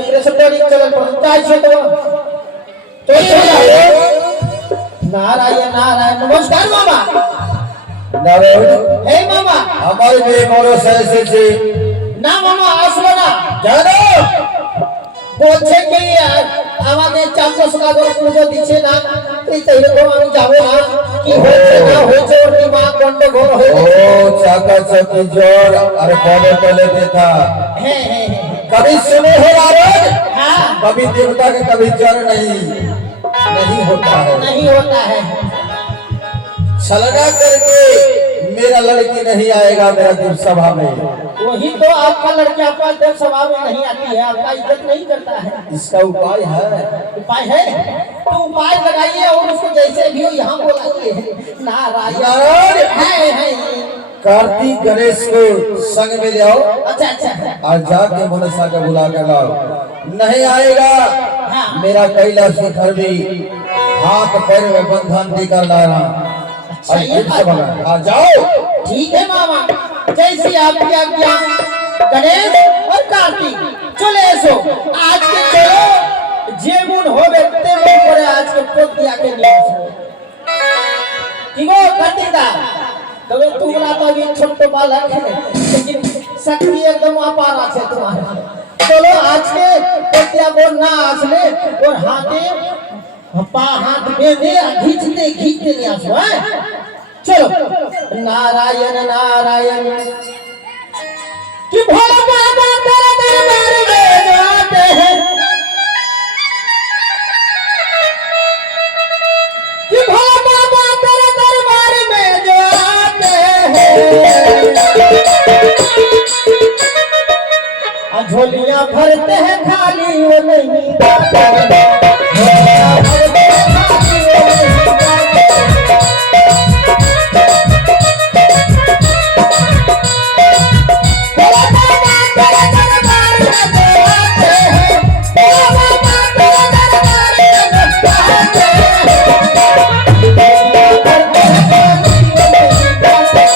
मेरे से बड़ी चलन पहुंचाई से तो नारायण नारायण नमस्कार मामा नारायण हे मामा हमारे लिए मोरो सहसे से না মামা আসলো না জানো বলছে কি আমাদের চাঁদস কাগজ পুজো দিচ্ছে না এই তো এরকম আমি যাব না কি হয়েছে না হয়েছে ওর দিমাগ গন্ডগোল হয়ে ओ चाका चकी जोर अरे बोले बोले देता হ্যাঁ হ্যাঁ कभी सुने हो नारायण हाँ कभी देवता के कभी जर नहीं होता है नहीं होता है छलना करके मेरा लड़की नहीं आएगा मेरा देव सभा में वही तो आपका लड़का आपका देव सभा में नहीं आती है आपका इज्जत नहीं करता है इसका उपाय है उपाय है तो उपाय लगाइए और उसको जैसे भी हो यहाँ बुलाइए नारायण नारायण है है कार्तिक गणेश को संग में ले आओ अच्छा अच्छा और जाके मनसा का बुला कर लाओ नहीं आएगा हाँ। मेरा कैलाश शिखर भी हाथ पैर में बंधन देकर ला रहा और ये फिर से बना आ जाओ ठीक है मामा जैसी आपकी आज्ञा गणेश और कार्तिक चले एसो आज के चलो जेमुन होबे तेमन करे आज के पोतिया के नियम की गो कार्तिक दा तबे तुमरा तो अभी छोटो बालक है लेकिन शक्ति एकदम अपार আছে तुम्हारा चलो आज के पोतिया को ना आसले और हाथे हाथ बेंधे खींचते खींचते नहीं आसो है चलो नारायण नारायण कि भोला बाबा तेरे दरबार में आते हैं कि भोला बाबा तेरे दरबार में जो आते हैं झोलियां भरते हैं खाली वो नहीं जाते झोलियां भरते हैं खाली वो नहीं जाते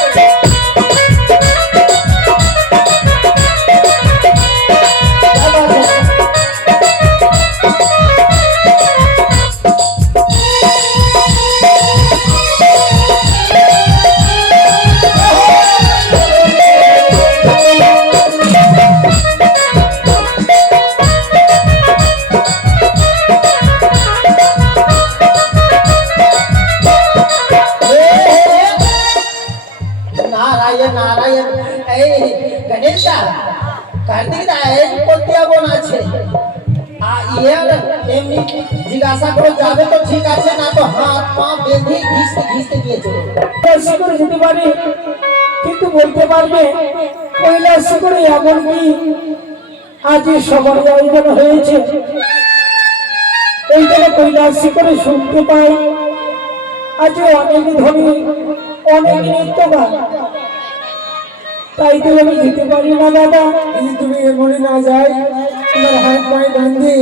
कार्तिक दाय पोतिया বোন আছে ইয়ার এমনি জিজ্ঞাসা করে যাবে তো ঠিক আছে না তো হাত পা বেঁধে ঘিসতে ঘিসতে নিয়ে চলে কৈলাস করে যেতে পারে কিন্তু বলতে পারবে কৈলাস করে এমন কি আজ সবার আয়োজন হয়েছে এইখানে কৈলাস করে শুনতে পাই আজ অনেক ধনী অনেক নৃত্যগান তাই তো আমি যেতে পারি না দাদা যদি তুমি এমনই না যাই তোমার হাত পায়ে বাঁধে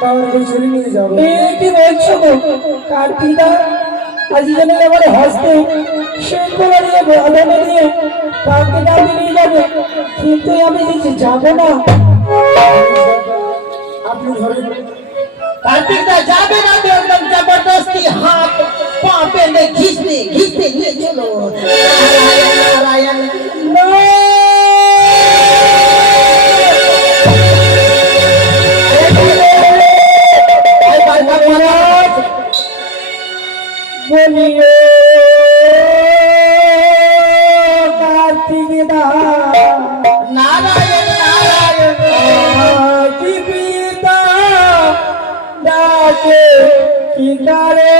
পাওয়ার পেছনে নিয়ে যাবো কি বলছো গো কার্তিকা আজ যেন আমার হস্তে শিল্পলা নিয়ে বাঁধানো নিয়ে কার্তিকা নিয়ে যাবে কিন্তু আমি কিছু যাবো না আপনি ধরেন कार्तिक दा जाबे ना तो एकदम जबरदस्ती हाथ पा बेंधे घिसते घिसते निয়ে চলো नारायण बोलिए कार्तिक दा नारायण नारायण जीविता डाके की करे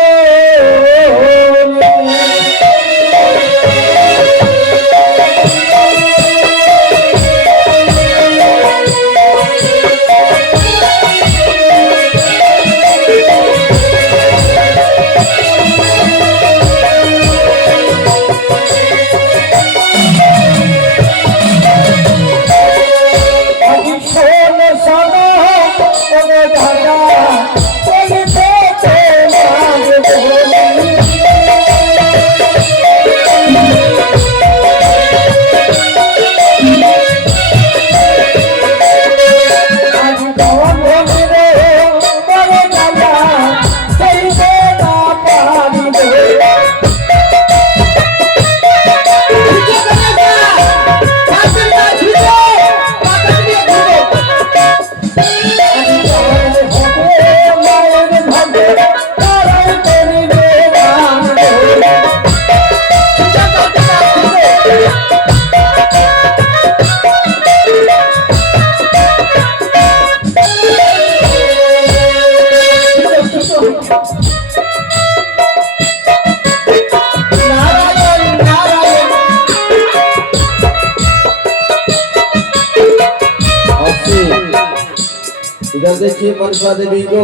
इधर देखिए मनसा देवी को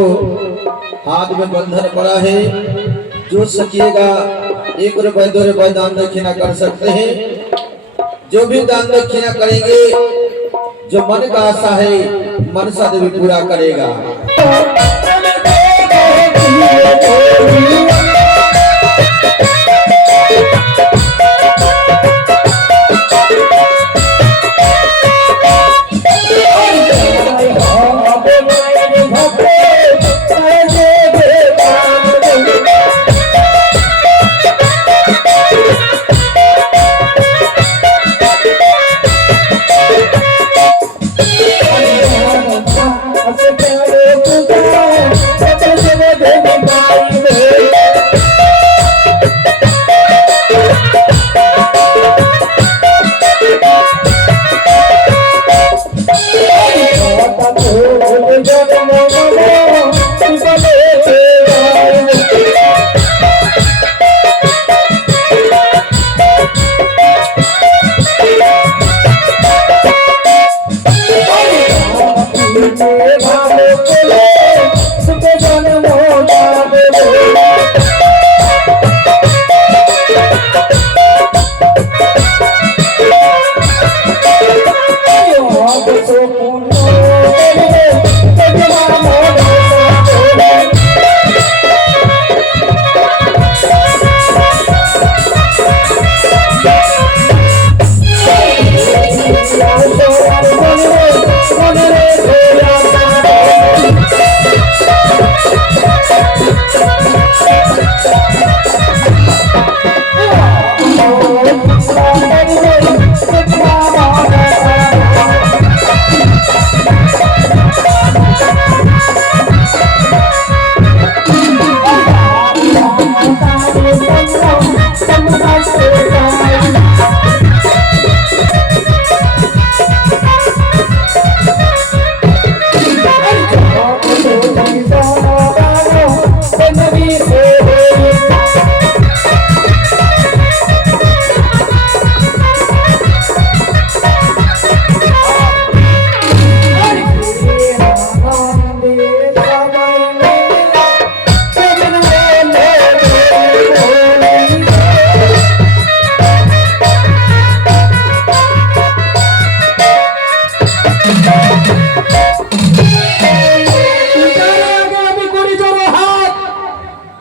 हाथ में बंधन पड़ा है। जो सकिएगा 1 रुपए 2 रुपए दान दक्षिणा कर सकते हैं। जो भी दान दक्षिणा करेंगे, जो मन का आशा है मनसा देवी पूरा करेगा।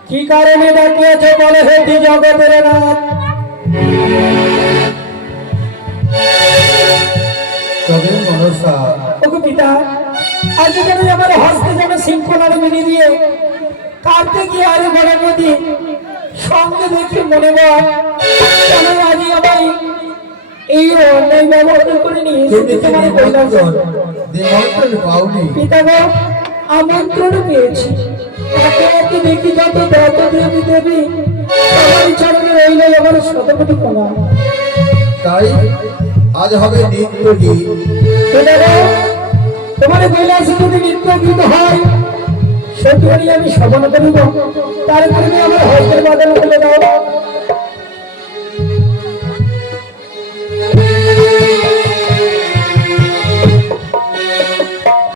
কি কারণে ডাকিয়েছে বলে হেঁটে জগতের নাথ। তবে মনসা ওগো পিতা, আজ যেন আমার হস্তে যেন শৃঙ্খলার মিলি দিয়ে কাটতে গিয়ে আরো বড় নদী সঙ্গে দেখে মনে হয় কেন আজই আমায় এই অন্যায় ব্যবহার করে নিয়ে তোমার বললাম পিতা গো, আমন্ত্রণ পেয়েছি। একে একে দেখি যত দত দেবী দেবী সবাই চরণে রইল আমার শতকোটি প্রণাম। তাই আজ হবে নৃত্য গীত। তোমার কৈলাসে যদি নৃত্য গীত হয় সত্যি আমি শ্রবণ করিব। তারপরে আমার হস্তের বাদন বলে দাও।